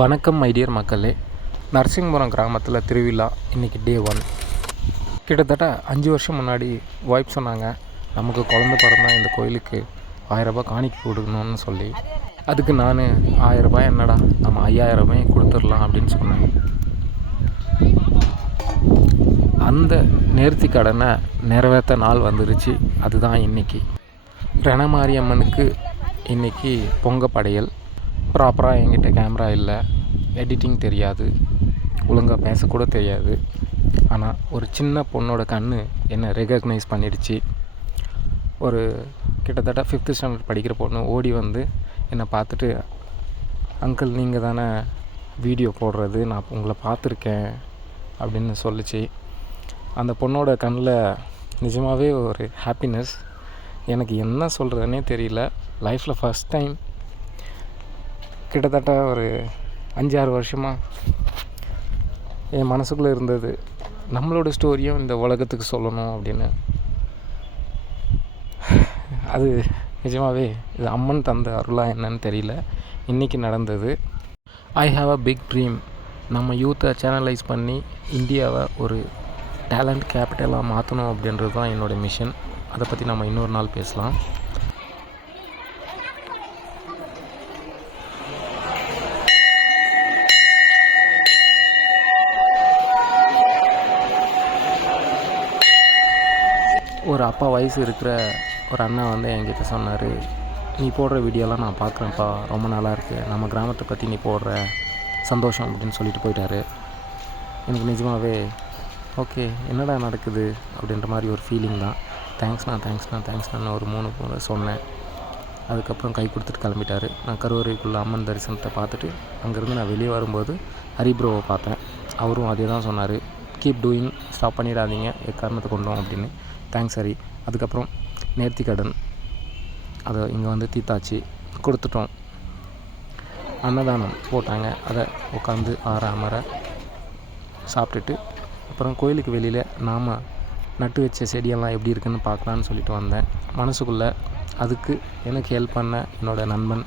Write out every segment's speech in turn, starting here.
வணக்கம் my dear மக்களே. நரசிங்கபுரம் கிராமத்தில் திருவிழா இன்றைக்கி டே 1. கிட்டத்தட்ட 5 வருஷம் முன்னாடி ஒய்ஃப் சொன்னாங்க, நமக்கு குழந்த பிறந்தா இந்த கோயிலுக்கு 1000 ரூபாய் காணிக்கை கொடுக்கணும்னு சொல்லி. அதுக்கு நான் 1000 ரூபாய் என்னடா, நம்ம 5000 ரூபாய் கொடுத்துடலாம் அப்படின்னு சொன்னேன். அந்த நேர்த்தி கடனை நிறைவேற்ற நாள் வந்துருச்சு. அதுதான் இன்றைக்கி. ரணமாரியம்மனுக்கு இன்றைக்கி பொங்க படையல். ப்ராப்பராக என்கிட்ட கேமரா இல்லை, எடிட்டிங் தெரியாது, ஒழுங்காக பேசக்கூட தெரியாது. ஆனால் ஒரு சின்ன பொண்ணோட கண் என்னை ரெகக்னைஸ் பண்ணிடுச்சு. ஒரு கிட்டத்தட்ட 5th ஸ்டாண்டர்ட் படிக்கிற பொண்ணு ஓடி வந்து என்னை பார்த்துட்டு, அங்கிள் நீங்கள் தானே வீடியோ போடுறது, நான் உங்களை பார்த்துருக்கேன் அப்படின்னு சொல்லிச்சு. அந்த பொண்ணோட கண்ணில் நிஜமாகவே ஒரு ஹாப்பினஸ். எனக்கு என்ன சொல்கிறதுனே தெரியல. லைஃப்பில் ஃபஸ்ட் டைம் கிட்டத்தட்ட ஒரு 5-6 வருஷமாக என் மனசுக்குள்ளே இருந்தது, நம்மளோட ஸ்டோரியும் இந்த உலகத்துக்கு சொல்லணும் அப்படின்னு. அது நிஜமாகவே இது அம்மன் தந்த அருளா என்னன்னு தெரியல. இன்றைக்கி நடந்தது. I have a big dream. நம்ம யூத்தை சேனலைஸ் பண்ணி இந்தியாவை ஒரு டேலண்ட் கேபிட்டலாக மாற்றணும் அப்படின்றது தான் என்னோடய மிஷன். அதை பற்றி நம்ம இன்னொரு நாள் பேசலாம். ஒரு அப்பா வயசு இருக்கிற ஒரு அண்ணா வந்து என்கிட்ட சொன்னார், நீ போடுற வீடியோலாம் நான் பார்க்குறேன்ப்பா, ரொம்ப நல்லா இருக்குது, நம்ம கிராமத்தை பற்றி நீ போடுற, சந்தோஷம் அப்படின்னு சொல்லிட்டு போயிட்டார். எனக்கு நிஜமாகவே ஓகே என்னடா நடக்குது அப்படின்ற மாதிரி ஒரு ஃபீலிங் தான். தேங்க்ஸ்ண்ணா ஒரு 3 முறை சொன்னேன். அதுக்கப்புறம் கை கொடுத்துட்டு கிளம்பிட்டார். நான் கருவறைக்குள்ளே அம்மன் தரிசனத்தை பார்த்துட்டு அங்கேருந்து நான் வெளியே வரும்போது ஹரிப்ரோவை பார்த்தேன். அவரும் அதே தான் சொன்னார், கீப் டூயிங், ஸ்டாப் பண்ணிடாதீங்க எக்காரணத்தை கொண்டோம் அப்படின்னு. தேங்க்ஸ் ஹரி. அதுக்கப்புறம் நேர்த்திக்கடன் அதை இங்கே வந்து தீத்தாச்சு, கொடுத்துட்டோம். அன்னதானம் போட்டாங்க, அதை உட்காந்து அமர சாப்பிட்டுட்டு அப்புறம் கோயிலுக்கு வெளியில் நாம் நட்டு வச்ச செடியெல்லாம் எப்படி இருக்குதுன்னு பார்க்கலான்னு சொல்லிட்டு வந்தேன். மனசுக்குள்ளே அதுக்கு எனக்கு ஹெல்ப் பண்ண என்னோடய நண்பன்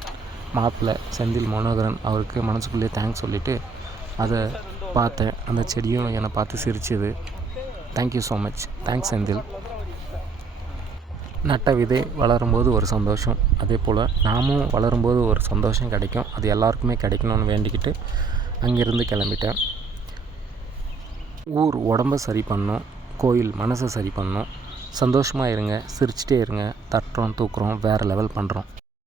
மாப்பிள்ளை செந்தில் மனோகரன், அவருக்கு மனசுக்குள்ளே தேங்க்ஸ் சொல்லிவிட்டு அதை பார்த்தேன். அந்த செடியும் என்னை பார்த்து சிரிச்சுது. Thank you so much. Thanks Senthil. நட்ட விதை வளரும்போது ஒரு சந்தோஷம், அதே போல் நாமும் வளரும்போது ஒரு சந்தோஷம் கிடைக்கும். அது எல்லாருக்குமே கிடைக்கணும்னு வேண்டிக்கிட்டு அங்கேருந்து கிளம்பிட்டேன். ஊர் உடம்பை சரி பண்ணோம், கோயில் மனசை சரி பண்ணோம். சந்தோஷமாக இருங்க, சிரிச்சிட்டே இருங்க. தட்டுறோம், தூக்குறோம், வேறு லெவல் பண்ணுறோம்.